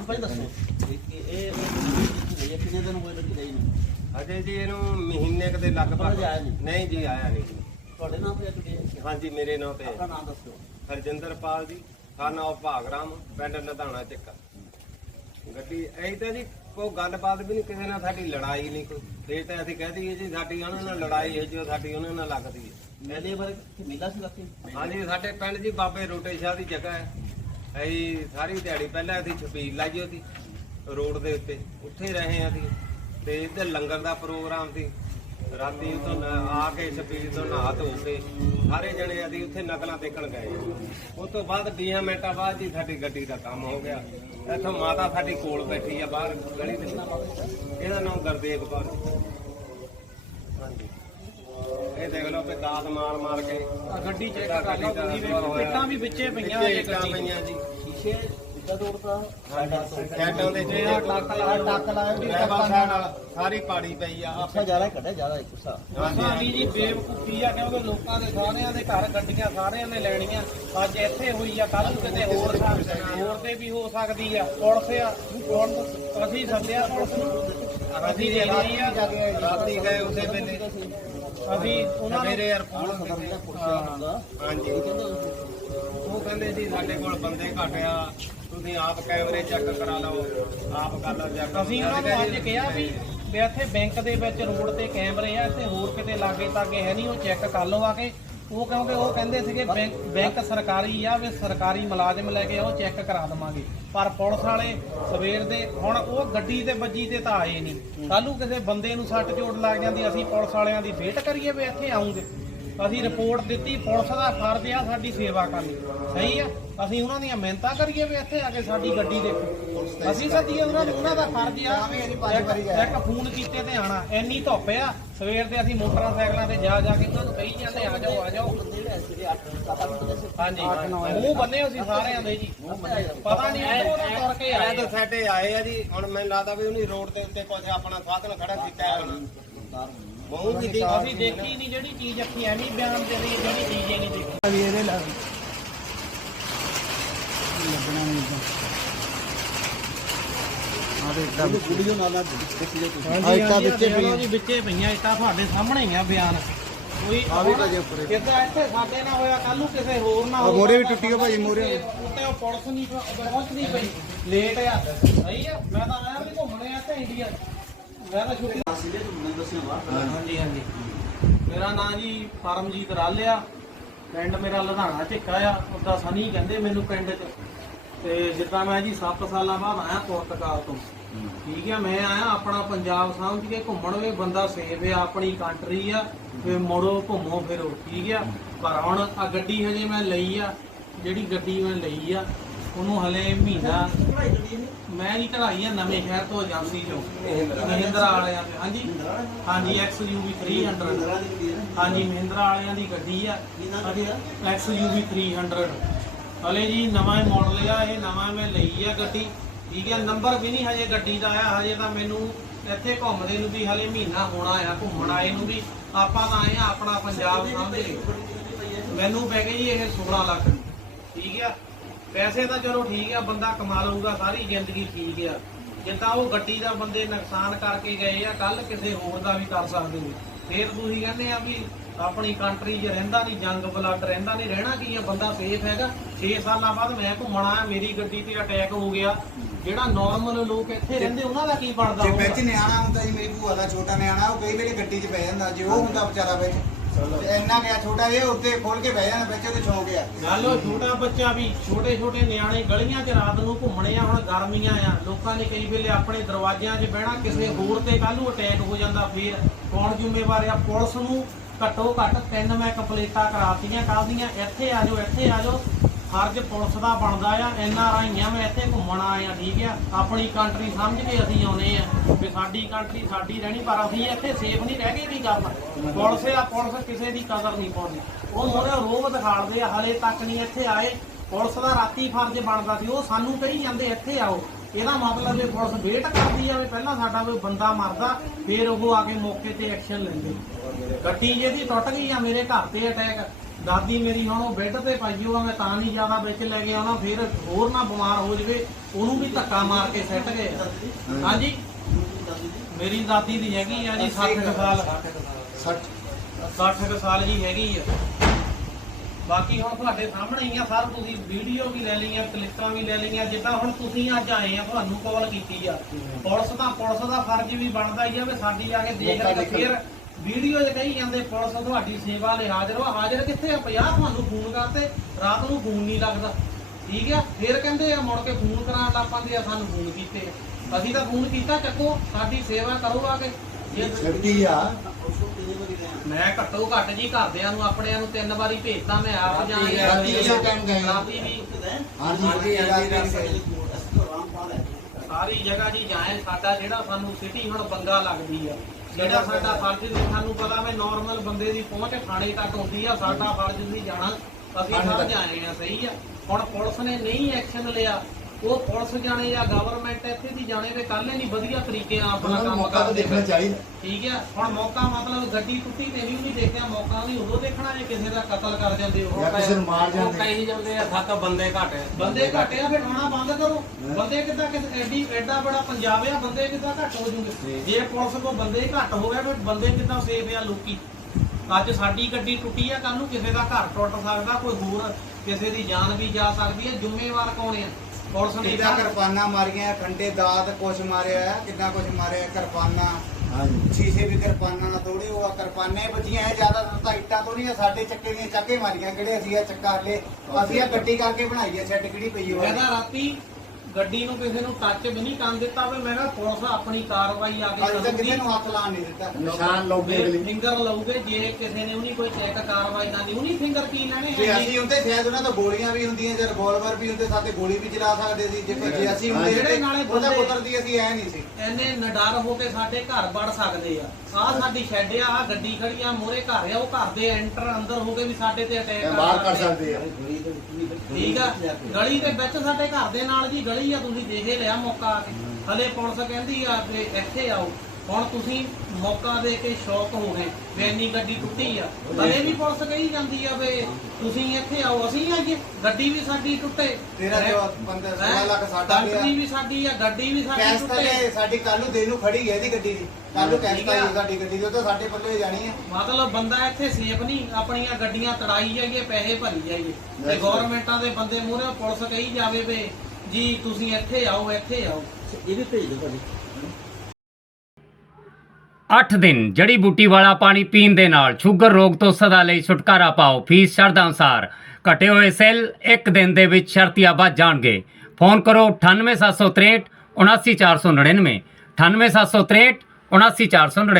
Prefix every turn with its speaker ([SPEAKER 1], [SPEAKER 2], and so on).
[SPEAKER 1] ਹੁਣ ਭਾਈ ਦੱਸੋ। ਵੀ ਕਿ ਇਹ ਇਹ ਕਿੰਨੇ ਦਿਨ ਹੋਏ ਲੱਗੀ ਰਹੀ ਨੂੰ?
[SPEAKER 2] ਅਜੇ ਜੀ ਇਹਨੂੰ ਮਹੀਨੇ ਕੁ ਦੇ ਲਗਭਗ
[SPEAKER 1] ਆਇਆ ਨਹੀਂ?
[SPEAKER 2] ਨਹੀਂ ਜੀ ਆਇਆ ਨਹੀਂ ਜੀ।
[SPEAKER 1] ਤੁਹਾਡੇ ਨਾਮ ਤੇ ਹੈ
[SPEAKER 2] ਹਾਂਜੀ ਮੇਰੇ ਨਾਂ ਤੇ
[SPEAKER 1] ਆਪਣਾ ਨਾਮ ਦੱਸੋ
[SPEAKER 2] ਹਰਜਿੰਦਰਪਾਲ ਜੀ ਥਾਣਾ ਉਹ ਭਾਗਰਾਮ ਪਿੰਡ ਨਦਾਣਾ ਚੱਕਾ। ਗੱਡੀ ਐਂ ਤਾਂ ਜੀ ਕੋਈ ਗੱਲਬਾਤ ਵੀ ਨਹੀਂ ਕਿਸੇ ਨਾਲ ਸਾਡੀ ਲੜਾਈ ਨਹੀਂ ਕੋਈ। ਤੇ ਤਾਂ ਅਸੀਂ ਕਹਿ ਦਈਏ ਜੀ ਸਾਡੀ ਉਹਨਾਂ ਨਾਲ ਲੜਾਈ ਹੈ ਜੋ ਸਾਡੀ ਉਹਨਾਂ ਨਾਲ ਲੱਗਦੀ ਹੈ।
[SPEAKER 1] ਮੇਲੇ ਬਾਰੇ ਕਿ ਮੇਲਾ ਸੀ ਲੱਗੀ
[SPEAKER 2] ਹਾਂਜੀ ਸਾਡੇ ਪਿੰਡ ਜੀ ਬਾਬੇ ਰੋਟੇ ਸ਼ਾਹ ਦੀ ਜਗ੍ਹਾ ਹੈ। ਅਸੀਂ ਸਾਰੀ ਦਿਹਾੜੀ ਪਹਿਲਾਂ ਅਸੀਂ ਛਪੀਲ ਲਾਈ ਉਹਦੀ ਰੋਡ ਦੇ ਉੱਤੇ। ਉੱਥੇ ਰਹੇ ਅਸੀਂ। ਤੇ ਇੱਧਰ ਲੰਗਰ ਦਾ ਪ੍ਰੋਗਰਾਮ ਸੀ। ਰਾਤੀ ਤੋਂ ਆ ਕੇ ਛਪੀਲ ਤੋਂ ਨਹਾ ਧੋ ਕੇ ਸਾਰੇ ਜਣੇ ਅਸੀਂ ਉੱਥੇ ਨਕਲਾਂ ਦੇਖਣ ਗਏ। ਉਸ ਤੋਂ ਬਾਅਦ 20 ਮਿੰਟਾਂ ਬਾਅਦ ਜੀ ਸਾਡੀ ਗੱਡੀ ਦਾ ਕੰਮ ਹੋ ਗਿਆ। ਇੱਥੋਂ ਮਾਤਾ ਸਾਡੀ ਕੋਲ ਬੈਠੀ ਆ ਬਾਹਰ ਗਲੀ ਦੇ ਇਹਦਾ ਨਾਮ ਗੁਰਦੇਵ ਕੌਰ। ਹਾਂਜੀ। ਇਹ ਦੇਖ ਲਓ ਕਿ ਦਾਤ ਮਾਰ ਮਾਰ ਕੇ।
[SPEAKER 3] ਗੱਡੀ ਚੈੱਕ ਕਰ ਲਓ ਤੁਸੀਂ ਵੇਖੋ ਇੱਟਾਂ ਵੀ ਵਿੱਚੇ ਪਈਆਂ
[SPEAKER 2] ਇੱਟਾਂ
[SPEAKER 3] ਗੱਡੀ।
[SPEAKER 2] ਪਈਆਂ ਜੀ।
[SPEAKER 1] ਸ਼ੀਸ਼ੇ ਜਿੱਦਾਂ ਤੋੜਦਾ
[SPEAKER 2] ਖੈਟਾਂ ਦੇ
[SPEAKER 3] ਤੇ ਟੱਕ ਲਾਇਆ ਟੱਕ ਲਾਇਆ ਵੀ
[SPEAKER 2] ਸਾਹਿਬ ਨਾਲ। ਸਾਰੀ ਪਾੜੀ ਪਈ ਆ।
[SPEAKER 1] ਅੱਛਾ ਜ਼ਿਆਦਾ ਕੱਢਿਆ ਜ਼ਿਆਦਾ ਗੁੱਸਾ।
[SPEAKER 3] ਵੀ ਜੀ ਬੇਵਕੂਫੀ ਆ ਕਿਉਂਕਿ ਲੋਕਾਂ ਦੇ ਸਾਰਿਆਂ ਦੇ ਘਰ ਗੱਡੀਆਂ ਸਾਰਿਆਂ ਨੇ ਲੈਣੀਆਂ। ਅੱਜ ਇੱਥੇ ਹੋਈ ਆ ਕੱਲ ਨੂੰ ਕਿਤੇ ਹੋਰ ਹੋਰ ਤੇ ਵੀ ਹੋ ਸਕਦੀ ਆ। ਪੁਲਿਸ ਆ ਹੁਣ ਅਸੀਂ ਸੱਦਿਆ ਪੁਲਿਸ ਨੂੰ। ਅਸੀਂ ਰਹੀ ਆ।
[SPEAKER 2] ਰਾਤੀ ਗਏ ਉਸੇ ਵੇਲੇ।
[SPEAKER 3] ਅਸੀਂ ਉਹਨਾਂ
[SPEAKER 2] ਮੇਰੇ
[SPEAKER 3] ਨੂੰ
[SPEAKER 2] 에ਅਰਪੋਰਟ
[SPEAKER 1] ਸਦਰ
[SPEAKER 2] ਤੇ
[SPEAKER 1] ਦਾ ਪੁੱਛਿਆ ਹੁੰਦਾ।
[SPEAKER 2] ਹਾਂਜੀ। ਉਹ ਕਹਿੰਦੇ ਜੀ ਸਾਡੇ ਕੋਲ ਬੰਦੇ ਘੱਟ ਆ। ਤੁਸੀਂ ਆਪ ਕੈਮਰੇ ਚੈੱਕ ਕਰਾ ਲਓ ਆਪ ਕਰ ਲਓ ਚੈੱਕ।
[SPEAKER 3] ਅਸੀਂ ਉਹਨਾਂ ਨੂੰ ਅੱਜ ਕਿਹਾ ਵੀ ਵੀ ਇੱਥੇ ਬੈਂਕ ਦੇ ਵਿੱਚ ਰੋਡ ਤੇ ਕੈਮਰੇ ਆ ਇੱਥੇ ਹੋਰ ਕਿਤੇ ਲਾਗੇ ਤਾਗੇ ਹੈ ਨਹੀਂ ਉਹ ਚੈੱਕ ਕਰ ਲਓ ਆ ਕੇ। ਉਹ ਕਿਉਂਕਿ ਉਹ ਕਹਿੰਦੇ ਸੀਗੇ ਬੈਂਕ ਬੈਂਕ ਸਰਕਾਰੀ ਆ, ਵੀ ਸਰਕਾਰੀ ਮੁਲਾਜ਼ਮ ਲੈ ਕੇ ਉਹ ਚੈੱਕ ਕਰਾ ਦਵਾਂਗੇ। ਪਰ ਪੁਲਿਸ ਵਾਲੇ ਸਵੇਰ ਦੇ, ਹੁਣ ਉਹ ਗੱਡੀ ਤੇ ਵੱਜੀ ਤੇ ਤਾਂ ਆਏ ਨਹੀਂ। ਕੱਲੂ ਕਿਸੇ ਬੰਦੇ ਨੂੰ ਸੱਟ ਚੋਟ ਲੱਗ ਜਾਂਦੀ, ਅਸੀਂ ਪੁਲਿਸ ਵਾਲਿਆਂ ਦੀ ਵੇਟ ਕਰੀਏ ਵੀ ਇੱਥੇ ਆਉਂਗੇ। ਅਸੀਂ ਰਿਪੋਰਟ ਦਿੱਤੀ ਪੁਲਿਸ ਦਾ ਫਰਜ਼ ਆ ਸਾਡੀ ਸੇਵਾ ਕਰਨੀ। ਸਹੀ ਆ? ਅਸੀਂ ਉਹਨਾਂ ਦੀਆਂ ਮਿਹਨਤਾਂ ਕਰੀਏ ਵੀ ਇੱਥੇ ਆ ਕੇ ਸਾਡੀ ਗੱਡੀ ਦੇਖੋ। ਅਸੀਂ ਸੱਦੀਏ ਉਹਨਾਂ ਨੂੰ ਉਹਨਾਂ ਦਾ ਫਰਜ਼ ਆ। ਇੱਕ ਫੋਨ ਕੀਤੇ ਤੇ ਆਣਾ ਇੰਨੀ ਧੁੱਪ ਆ। ਸਵੇਰ ਦੇ ਅਸੀਂ ਮੋਟਰਸਾਈਕਲਾਂ ਤੇ ਜਾ ਜਾ ਕੇ ਉਹਨਾਂ ਨੂੰ ਕਹੀ ਜਾਂਦੇ ਆ ਜਾਓ ਆ ਜਾਓ।
[SPEAKER 1] ਜਿਹੜੇ ਜਿਹੜੇ 8 7 8 ਵਜੇ ਸੇ
[SPEAKER 3] ਹਾਂਜੀ ਮੂੰਹ ਬੰਨੇ ਅਸੀਂ ਸਾਰਿਆਂ ਦੇ ਜੀ। ਪਤਾ ਨਹੀਂ ਉਹ ਤੁਰ ਕੇ
[SPEAKER 2] ਆਏ ਤਾਂ ਸਾਡੇ ਆਏ ਆ ਜੀ। ਹੁਣ ਮੈਨੂੰ ਲੱਗਦਾ ਵੀ ਉਹਨੇ ਰੋਡ ਦੇ ਉੱਤੇ ਕੁਝ ਆਪਣਾ ਸਾਧਨ ਖੜਾ ਕੀਤਾ ਹੈ ਹੁਣ। ਬਹੁਤ ਵੀ
[SPEAKER 3] ਅਸੀਂ ਦੇਖੀ ਨਹੀਂ ਜਿਹੜੀ ਚੀਜ਼ ਅੱਖੀ ਐਵੇਂ ਹੀ ਬਿਆਨ ਦੇ ਰਹੀ ਹੈ, ਜਿਹੜੀ ਚੀਜ਼ ਹੀ ਨਹੀਂ ਦੇਖੀ।
[SPEAKER 4] ਵੀ ਇਹਦੇ ਲੱਗ ਲੱਗਣਾ ਨਹੀਂ ਤਾਂ। ਆ ਤੇ ਇੱਟਾਂ
[SPEAKER 1] ਉਹਨੂੰ ਵੀਡੀਓ ਨਾਲ ਨਾਲ ਦੇਖ ਲਿਓ ਤੁਸੀਂ।
[SPEAKER 4] ਆ ਇੱਟਾਂ ਵਿੱਚੇ
[SPEAKER 3] ਦੇਖ ਲਓ
[SPEAKER 4] ਪਈਆਂ।
[SPEAKER 3] ਜੀ ਵਿੱਚੇ ਪਈਆਂ ਇੱਟਾਂ ਤੁਹਾਡੇ ਸਾਹਮਣੇ ਹੀ ਆ ਬਿਆਨ। ਕੋਈ
[SPEAKER 4] ਆ ਵੀ ਭਾਜੀ ਉੱਪਰ।
[SPEAKER 3] ਕਿੱਦਾਂ ਇੱਥੇ ਸਾਡੇ ਨਾਲ ਹੋਇਆ ਕੱਲ ਨੂੰ ਕਿਸੇ ਹੋਰ ਨਾਲ
[SPEAKER 4] ਆ ਮੋਹਰੇ ਵੀ ਟੁੱਟੀ ਆ ਭਾਜੀ, ਮੋਹਰੇ।
[SPEAKER 3] ਉੱਤੇ ਉਹ ਪੁਲਿਸ ਨਹੀਂ ਪਹੁੰਚਦੀ ਪਈ। ਲੇਟ ਆ। ਸਹੀ ਆ। ਮੈਂ ਤਾਂ ਆਇਆ ਵੀ ਘੁੰਮਣੇ ਆ ਤੇ ਇੰਡੀਆ। ਮੈਂ ਤਾਂ ਛੁੱਟੀ
[SPEAKER 1] ਸੀਗੇ ਤੁਹਾਨੂੰ ਮੈਂ ਦੱਸਿਆ ਬਾਹਰ
[SPEAKER 3] ਹਾਂਜੀ ਹਾਂਜੀ। ਮੇਰਾ ਨਾਂ ਜੀ ਪਰਮਜੀਤ ਰਾਲਿਆ। ਪਿੰਡ ਮੇਰਾ ਲੁਧਿਆਣਾ ਝਿੱਕਾ ਆ। ਉਹਦਾ ਸਨੀ ਕਹਿੰਦੇ ਮੈਨੂੰ ਪਿੰਡ 'ਚ। ਤੇ ਜਿੱਦਾਂ ਮੈਂ ਜੀ 7 ਸਾਲਾਂ ਬਾਅਦ ਆਇਆ ਪੁਰਤਗਾਲ ਤੋਂ। ਠੀਕ ਆ ਮੈਂ ਆਇਆ ਆਪਣਾ ਪੰਜਾਬ ਸਮਝ ਕੇ ਘੁੰਮਣ ਵੇ ਬੰਦਾ ਸੇਫ ਆ ਆਪਣੀ ਕੰਟਰੀ ਆ ਫੇ ਮੁੜੋ ਘੁੰਮੋ ਫਿਰੋ ਠੀਕ ਆ। ਪਰ ਹੁਣ ਆ ਗੱਡੀ ਹਜੇ ਮੈਂ ਲਈ ਆ ਜਿਹੜੀ ਗੱਡੀ ਮੈਂ ਲਈ ਆ ਉਹਨੂੰ ਹਲੇ ਮਹੀਨਾ, ਮੈਂ ਜੀ ਕਢਾਈ ਆ ਨਵੇਂ ਸ਼ਹਿਰ ਤੋਂ ਏਜੰਸੀ ਚੋਂ, ਮਹਿੰਦਰਾ ਵਾਲਿਆਂ ਤੇ, ਹਾਂਜੀ। ਹਾਂਜੀ XUV 300 ਹਾਂਜੀ, ਮਹਿੰਦਰਾ ਵਾਲਿਆਂ ਦੀ ਗੱਡੀ ਆ। XUV 300 ਹਲੇ ਜੀ ਨਵਾਂ ਮਾਡਲ ਆ, ਇਹ ਨਵਾਂ ਮੈਂ ਲਈ ਆ ਗੱਡੀ। ਠੀਕ ਹੈ ਨੰਬਰ ਵੀ ਨਹੀਂ ਹਜੇ ਗੱਡੀ ਦਾ ਆਇਆ, ਹਜੇ ਤਾਂ ਮੈਨੂੰ ਇੱਥੇ ਘੁੰਮਦੇ ਨੂੰ ਵੀ ਹਲੇ ਮਹੀਨਾ ਹੋਣਾ ਆ, ਘੁੰਮਣ ਆਏ ਨੂੰ ਵੀ। ਆਪਾਂ ਤਾਂ ਆਏ ਆ ਆਪਣਾ ਪੰਜਾਬ ਸਾਹਮਣੇ ਮੈਨੂੰ ਪੈ ਗਈ ਇਹ 16 ਲੱਖ। ਠੀਕ ਆ ਪੈਸੇ ਤਾਂ ਚਲੋ ਠੀਕ ਆ ਬੰਦਾ ਕਮਾ ਲਊਗਾ ਸਾਰੀ ਜ਼ਿੰਦਗੀ ਠੀਕ ਆ। ਜਿੱਦਾਂ ਉਹ ਗੱਡੀ ਦਾ ਬੰਦੇ ਨੁਕਸਾਨ ਕਰਕੇ ਗਏ ਆ ਕੱਲ ਕਿਸੇ ਹੋਰ ਦਾ ਵੀ ਕਰ ਸਕਦੇ ਨੇ। ਫੇਰ ਤੁਸੀਂ ਕਹਿੰਦੇ ਆ ਵੀ ਆਪਣੀ ਕੰਟਰੀ 'ਚ ਰਹਿੰਦਾ ਨਹੀਂ ਜੰਗ ਬਲੱਡ ਰਹਿੰਦਾ ਨਹੀਂ ਰਹਿਣਾ ਕੀ ਆ? ਬੰਦਾ ਸੇਫ ਹੈਗਾ। 6 ਸਾਲਾਂ ਬਾਅਦ ਮੈਂ ਘੁੰਮਣ ਆਇਆ ਮੇਰੀ ਗੱਡੀ ਤੇ ਅਟੈਕ ਹੋ ਗਿਆ। ਜਿਹੜਾ ਨਾਰਮਲ ਲੋਕ ਇੱਥੇ ਰਹਿੰਦੇ ਉਹਨਾਂ ਦਾ ਕੀ ਬਣਦਾ
[SPEAKER 4] ਜੇ? ਵਿੱਚ ਨਿਆਣਾ ਹੁੰਦਾ ਜੀ ਮੇਰੀ ਭੂਆ ਦਾ ਛੋਟਾ ਨਿਆਣਾ ਉਹ ਕਈ ਵੇਲੇ ਗੱਡੀ 'ਚ ਬਹਿ ਜਾਂਦਾ। ਜੇ ਉਹ ਹੁੰਦਾ ਵਿਚਾਰਾ ਵਿੱਚ ਇੰਨਾ ਗਿਆ ਛੋਟਾ ਇਹ ਉੱਤੇ ਖੋਲ ਕੇ ਬਹਿ ਜਾਣਾ, ਵਿੱਚ ਉਹਦੇ ਛੋਂ ਗਿਆ
[SPEAKER 3] ਮੰਨ ਛੋਟਾ ਬੱਚਾ ਵੀ, ਛੋਟੇ ਛੋਟੇ ਨਿਆਣੇ ਗਲੀਆਂ 'ਚ ਰਾਤ ਨੂੰ ਘੁੰਮਣੇ ਆ, ਹੁਣ ਗਰਮੀਆਂ ਆ, ਲੋਕਾਂ ਨੇ ਕਈ ਵੇਲੇ ਆਪਣੇ ਦਰਵਾਜ਼ਿਆਂ 'ਚ ਬਹਿਣਾ, ਕਿਸੇ ਹੋਰ ਤੇ ਕੱਲ ਨੂੰ ਅਟੈਕ ਹੋ ਜਾਂਦਾ ਫੇਰ। ਕੌਣ ਜ਼ਿੰਮੇਵਾਰ ਆ? ਪੁਲਿਸ ਨੂੰ ਘੱਟੋ ਘੱਟ ਤਿੰਨ ਮੈਂ ਕੰਪਲੀਟਾਂ ਕਰਾਤੀਆਂ ਕੱਲ੍ਹ ਦੀਆਂ ਇੱਥੇ ਆ ਜਾਓ, ਇੱਥੇ ਆ ਜਾਓ। ਫਰਜ਼ ਪੁਲਿਸ ਦਾ ਬਣਦਾ ਆ, ਐਨ ਆਰ ਆਈਆਂ ਮੈਂ ਇੱਥੇ ਘੁੰਮਣ ਆਇਆ, ਠੀਕ ਆ? ਆਪਣੀ ਕੰਟਰੀ ਸਮਝ ਕੇ ਅਸੀਂ ਆਉਨੇ ਆ। ਸਾਡੀ ਕੰਟਰੀ ਸਾਡੀ ਰਹਿਣੀ, ਪਰ ਅਸੀਂ ਇੱਥੇ ਸੇਫ ਨਹੀਂ ਰਹਿ ਗਏ ਕੀ ਕਰਨਾ ਪੁਲਿਸ ਆ, ਪੁਲਿਸ ਕਿਸੇ ਦੀ ਕਦਰ ਨਹੀਂ ਪਾਉਂਦੀ। ਉਹ ਮੋਰੇ ਰੋਬ ਦਿਖਾੜਦੇ ਆ, ਹਲੇ ਤੱਕ ਨਹੀਂ ਇੱਥੇ ਆਏ। ਪੁਲਿਸ ਦਾ ਰਾਤੀ ਫਰਜ਼ ਬਣਦਾ ਸੀ, ਉਹ ਸਾਨੂੰ ਕਹੀ ਜਾਂਦੇ, ਇੱਥੇ ਆਓ। ਇਹਦਾ ਮਤਲਬ ਇਹ ਪੁਲਿਸ ਵੇਟ ਕਰਦੀ ਆ ਵੀ ਪਹਿਲਾਂ ਸਾਡਾ ਕੋਈ ਬੰਦਾ ਮਰਦਾ, ਫਿਰ ਉਹ ਆ ਕੇ ਮੌਕੇ ਤੇ ਐਕਸ਼ਨ ਲੈਂਦੇ। ਗੱਡੀ ਜਿਹਦੀ ਟੁੱਟ ਗਈ ਆ, ਮੇਰੇ ਘਰ ਤੇ ਅਟੈਕ ਦਾਦੀ ਮੇਰੀ ਹੁਣ ਉਹ ਬੈੱਡ ਤੇ ਪਾਈ ਹੋਆ ਮੈਂ ਤਾਂ ਨਹੀਂ ਜ਼ਿਆਦਾ ਵਿੱਚ ਲੈ ਕੇ ਆਉਣਾ ਫਿਰ ਹੋਰ ਨਾ ਬਿਮਾਰ ਹੋ ਜਵੇ, ਉਹਨੂੰ ਵੀ ਧੱਕਾ ਮਾਰ ਕੇ ਸੱਟ ਗਏ ਹਾਂਜੀ? ਮੇਰੀ ਦਾਦੀ ਦੀ ਹੈਗੀ ਆ ਜੀ 60 ਕੁ ਸਾਲ।
[SPEAKER 4] 60
[SPEAKER 3] 60 ਕੁ ਸਾਲ ਜੀ ਹੈਗੀ ਆ। ਬਾਕੀ ਹੁਣ ਤੁਹਾਡੇ ਸਾਹਮਣੇ ਹੀ ਆ ਸਰ ਤੁਸੀਂ ਵੀਡੀਓ ਵੀ ਲੈ ਲਈਆਂ ਕਲਿੱਪਾਂ ਵੀ ਲੈ ਲਈਆਂ ਜਿੱਦਾਂ ਹੁਣ ਤੁਸੀਂ ਅੱਜ ਆਏ ਆ ਤੁਹਾਨੂੰ ਕਾਲ ਕੀਤੀ ਆ। ਪੁਲਿਸ ਦਾ ਪੁਲਿਸ ਦਾ ਫਰਜ਼ ਵੀ ਬਣਦਾ ਹੀ ਆ ਵੀ ਸਾਡੀ ਆ ਕੇ ਦੇਖ ਕੇ
[SPEAKER 4] ਦੇਖਣ।
[SPEAKER 3] ਫਿਰ ਵੀਡੀਓ 'ਚ ਕਹੀ ਜਾਂਦੇ ਪੁਲਿਸ ਤੁਹਾਡੀ ਸੇਵਾ ਲਈ ਹਾਜ਼ਰ ਵਾ ਹਾਜ਼ਰ ਕਿੱਥੇ ਆ? 50 ਤੁਹਾਨੂੰ ਫੋਨ ਕਰਤੇ ਰਾਤ ਨੂੰ ਫੋਨ ਨਹੀਂ ਲੱਗਦਾ। ਠੀਕ ਆ? ਫਿਰ ਕਹਿੰਦੇ ਆ ਮੁੜ ਕੇ ਫੋਨ ਕਰਾਉਣ ਲੱਗ ਪੈਂਦੇ ਆ ਸਾਨੂੰ ਫੋਨ ਕੀਤੇ। ਆ। ਅਸੀਂ ਤਾਂ ਫੋਨ ਕੀਤਾ ਚੱਕੋ ਸਾਡੀ ਸੇਵਾ ਕਰੋ ਆ ਕੇ। ਜੇ
[SPEAKER 4] ਛੱਡੀ ਆ।
[SPEAKER 3] ਮੈਂ ਘੱਟੋ ਘੱਟ ਜੀ ਘਰਦਿਆਂ ਨੂੰ ਆਪਣਿਆਂ ਨੂੰ ਤਿੰਨ ਵਾਰੀ ਭੇਜਤਾ ਮੈਂ ਆਪ ਜਾਂ
[SPEAKER 4] ਰਾਤੀ- ਰਾਤੀ ਕਿਸੇ time ਗਏ?
[SPEAKER 3] ਰਾਤੀ ਵੀ
[SPEAKER 4] ਹਾਂਜੀ
[SPEAKER 1] ਹਾਂਜੀ
[SPEAKER 3] ਸਾਰੀ ਜਗ੍ਹਾ ਜੀ ਜਾਏ ਸਾਡਾ ਜਿਹੜਾ ਸਾਨੂੰ ਸਿਟੀ ਹੁਣ ਬੰਗਾ ਲੱਗਦੀ ਆ। ਜਿਹੜਾ ਸਾਡਾ ਫਰਜ਼ ਸੀ ਸਾਨੂੰ ਪਤਾ ਵੀ ਨਾਰਮਲ ਬੰਦੇ ਦੀ ਪਹੁੰਚ ਥਾਣੇ ਤੱਕ ਹੁੰਦੀ ਆ ਸਾਡਾ ਫਰਜ਼ ਸੀ ਜਾਣਾ। ਅਸੀਂ
[SPEAKER 4] ਤੱਕ।
[SPEAKER 3] ਜਾਏ ਆ ਸਹੀ ਆ। ਹੁਣ ਪੁਲਿਸ ਨੇ ਨਹੀਂ ਐਕਸ਼ਨ ਲਿਆ। ਉਹ ਪੁਲਿਸ ਜਾਣੇ ਜਾਂ ਗਵਰਨਮੈਂਟ ਇੱਥੇ ਦੀ ਜਾਣੇ ਤੇ ਕੱਲ ਨਹੀਂ ਵਧੀਆ ਤਰੀਕੇ ਨਾਲ ਆਪਣਾ
[SPEAKER 4] ਉਹਨਾਂ ਨੂੰ
[SPEAKER 3] ਕੰਮ
[SPEAKER 4] ਮੌਕਾ ਤਾਂ
[SPEAKER 3] ਕਰਦੇ
[SPEAKER 4] ਦੇਖਣਾ ਚਾਹੀਦਾ।
[SPEAKER 3] ਠੀਕ ਹੈ ਹੁਣ ਮੌਕਾ ਮਤਲਬ ਗੱਡੀ ਟੁੱਟੀ ਤੇ ਵੀ ਨਹੀਂ ਦੇਖਿਆ ਮੌਕਾ ਵੀ ਉਦੋਂ ਦੇਖਣਾ ਜੇ ਕਿਸੇ ਦਾ ਕਤਲ ਕਰ ਜਾਂਦੇ ਉਹ
[SPEAKER 4] ਜਾਂ ਕਿਸੇ ਨੂੰ ਮਾਰ
[SPEAKER 2] ਉਹ
[SPEAKER 4] ਜਾਂਦੇ।
[SPEAKER 2] ਕਹੀ ਜਾਂਦੇ ਆ ਸੱਤ ਬੰਦੇ ਘੱਟ। ਆ।
[SPEAKER 3] ਬੰਦੇ ਘਟਿਆ ਫਿਰ ਆਉਣਾ ਬੰਦ ਕਰੋ। ਬੰਦੇ ਕਿੱਦਾਂ ਕਿ ਐਡੀ ਐਡਾ ਬੜਾ ਪੰਜਾਬ ਆ ਬੰਦੇ ਕਿੱਦਾਂ ਘੱਟ ਹੋ ਜੂਗੇ? ਜੇ। ਪੁਲਿਸ ਕੋ ਬੰਦੇ ਹੀ ਘੱਟ ਹੋ ਗਏ ਫਿਰ ਬੰਦੇ ਕਿੱਦਾਂ ਸੇਫ ਆ ਲੋਕੀ? ਅੱਜ ਸਾਡੀ ਗੱਡੀ ਟੁੱਟੀ ਆ ਕੱਲ ਨੂੰ ਕਿਸੇ ਦਾ ਘਰ ਟੁੱਟ ਸਕਦਾ ਕੋਈ ਹੋਰ ਕਿਸੇ ਦੀ ਜਾਨ ਵੀ ਜਾ ਸਕਦੀ ਹੈ ਜ਼ਿੰਮੇਵਾਰ ਕੌਣ ਆ? ਪੁਲਿਸ ਨੇ
[SPEAKER 4] ਕਿੱਦਾਂ ਕਿਰਪਾਨਾਂ ਮਾਰੀਆਂ ਖੰਡੇ ਦਾਤ ਕੁਛ ਮਾਰਿਆ ਕਿੰਨਾ ਕੁਛ ਮਾਰਿਆ ਕਿਰਪਾਨਾਂ?
[SPEAKER 1] ਹਾਂਜੀ।
[SPEAKER 4] ਸ਼ੀਸ਼ੇ ਵੀ ਕਿਰਪਾਨਾਂ ਨਾਲ ਤੋੜੇ ਉਹ ਕਿਰਪਾਨਾਂ ਹੀ ਬਚੀਆਂ ਇਹ ਜ਼ਿਆਦਾ ਤਾਂ ਇੱਟਾਂ ਤੋਂ ਨਹੀਂ ਸਾਡੇ ਚੱਕੇ ਦੀਆਂ ਚੱਕੇ ਮਾਰੀਆਂ ਕਿਹੜੇ ਅਸੀਂ ਆ ਚੱਕਾ ਲੈ ਅਸੀਂ ਆ ਗੱਡੀ ਕਰਕੇ ਬਣਾਈ ਆ ਛੱਡ ਕਿਹੜੀ ਪਈ ਹੋਈ
[SPEAKER 3] ਤਾਂ ਰਾਤੀ ਗੱਡੀ ਨੂੰ ਕਿਸੇ ਨੂੰ ਟੱਚ ਵੀ ਨਹੀਂ ਕਰਨ ਦਿੱਤਾ ਵੀ ਮੈਂ ਕਿਹਾ ਪੁਲਿਸ ਆਪਣੀ ਕਾਰਵਾਈ ਆ ਕੇ
[SPEAKER 4] ਅੱਜ ਤੱਕ ਕਿਸੇ ਨੂੰ ਹੱਥ ਲਾਣ ਨਹੀਂ ਦਿੱਤਾ?
[SPEAKER 1] ਨਿਸ਼ਾਨ ਲਾਉਂਦੇ ਅਗਲੇ।
[SPEAKER 3] ਫਿੰਗਰ ਲਊਗੇ ਜੇ ਕਿਸੇ ਨੇ ਉਹਨੀ ਕੋਈ ਚੈੱਕ ਕਾਰਵਾਈ ਕਰਨੀ ਉਹਨੀ ਫਿੰਗਰ ਕੀ ਲੈਣੇ
[SPEAKER 4] ਜੇ ਅਸੀਂ ਹੁੰਦੇ ਸ਼ਾਇਦ ਉਹਨਾਂ ਤੋਂ ਗੋਲੀਆਂ ਵੀ ਹੁੰਦੀਆਂ ਜੇ ਰਿਵਾਲਵਰ ਵੀ ਹੁੰਦੇ ਸਾਤੇ ਗੋਲੀ ਵੀ ਚਲਾ ਸਕਦੇ ਸੀ ਜੇ ਜੇ ਅਸੀਂ ਹੁੰਦੇ
[SPEAKER 3] ਜਿਹੜੇ ਨਾਲੇ
[SPEAKER 4] ਉਹਦਾ
[SPEAKER 3] ਬੰਦੇ-
[SPEAKER 4] ਪੁੱਤਰ ਦੀ ਅਸੀਂ ਐ ਨਹੀਂ ਸੀ।
[SPEAKER 3] ਐਨੇ ਨਡਰ ਹੋ ਕੇ ਸਾਡੇ ਘਰ ਵੜ ਸਕਦੇ ਆ। ਆਹ ਸਾਡੀ ਸ਼ੈੱਡ ਆ ਆਹ ਗੱਡੀ ਖੜੀ ਆ ਮੋਰੇ ਘਰ ਆ ਉਹ ਘਰ ਦੇ ਐਂਟਰ ਅੰਦਰ ਹੋ ਕੇ ਵੀ ਸਾਡੇ ਤੇ ਅਟੈਕ
[SPEAKER 4] ਬਾਹਰ ਕਰ ਸਕਦੇ ਆ।
[SPEAKER 1] ਦੇ
[SPEAKER 3] ਠੀਕ ਆ? ਗਲੀ ਦੇ ਵਿੱਚ ਸਾਡੇ ਘਰ ਦੇ ਨਾਲ ਜੀ ਗਲੀ ਆ ਤੁਸੀਂ ਦੇਖੇ ਲਿਆ ਮੌਕਾ ਆ ਕੇ। ਹਲੇ ਪੁਲਿਸ ਕਹਿੰਦੀ ਆ ਕਿ ਇੱਥੇ ਆਓ। ਹੁਣ ਤੁਸੀਂ ਮੌਕਾ ਦੇ ਕੇ ਸ਼ੌਕ ਹੋ ਗਏ ਵੀ ਇੰਨੀ ਗੱਡੀ ਟੁੱਟੀ ਆ। ਹਲੇ ਵੀ ਪੁਲਿਸ ਕਹੀ ਜਾਂਦੀ ਆ ਵੀ ਤੁਸੀਂ ਇੱਥੇ ਆਓ ਅਸੀਂ ਆਈਏ। ਗੱਡੀ ਵੀ ਸਾਡੀ ਟੁੱਟੇ।
[SPEAKER 4] ਤੇਰਾ ਜੋ 15 16 ਲੱਖ ਸਾਡਾ ਗਿਆ
[SPEAKER 3] ਵੀ ਸਾਡੀ ਆ ਗੱਡੀ ਵੀ ਸਾਡੀ
[SPEAKER 4] ਕੈਸ
[SPEAKER 3] ਟੁੱਟੇ।
[SPEAKER 4] ਥੱਲੇ ਸਾਡੀ ਕੱਲ ਨੂੰ ਦੇ ਨੂੰ ਖੜੀ ਹੈ ਇਹਦੀ ਗੱਡੀ ਦੀ। ਕੱਲ ਨੂੰ ਕੈਸ
[SPEAKER 3] ਠੀਕ ਆ।
[SPEAKER 4] ਪਾਈ ਸਾਡੀ ਗੱਡੀ ਦੀ ਉਹ ਤਾਂ ਸਾਡੇ ਪੱਲੇ ਜਾਣੀ ਹੈ
[SPEAKER 3] ਮਤਲਬ ਬੰਦਾ ਇੱਥੇ ਸੇਫ ਨਹੀਂ ਆਪਣੀਆਂ ਗੱਡੀਆਂ ਤੜਾਈ ਜਾਈਏ ਪੈਸੇ ਭਰੀ ਜਾਈਏ। ਤੇ ਗਵਰਨਮੈਂਟਾਂ ਦੇ ਬੰਦੇ ਮੂਹਰੇ ਪੁਲਿਸ ਕਹੀ ਜਾਵੇ ਵੀ ਜੀ, ਤੁਸੀਂ ਇੱਥੇ ਆਓ ਇੱਥੇ ਆਓ।
[SPEAKER 1] ਇਹ ਭੇਜ ਦਿਓ ਭਾਜੀ
[SPEAKER 5] 8 ਦਿਨ, ਜੜੀ ਬੂਟੀ ਵਾਲਾ ਪਾਣੀ ਪੀਣ ਦੇ ਨਾਲ ਸ਼ੂਗਰ ਰੋਗ ਤੋਂ ਸਦਾ ਲਈ ਛੁਟਕਾਰਾ ਪਾਓ, ਫੀਸ ਸ਼ਰਧਾ ਅਨੁਸਾਰ। ਘਟੇ ਹੋਏ ਸੈੱਲ ਇੱਕ ਦਿਨ ਦੇ ਵਿੱਚ ਸ਼ਰਤੀਆ ਵੱਧ ਜਾਣਗੇ। ਫੋਨ ਕਰੋ 98763 79499 98763 79499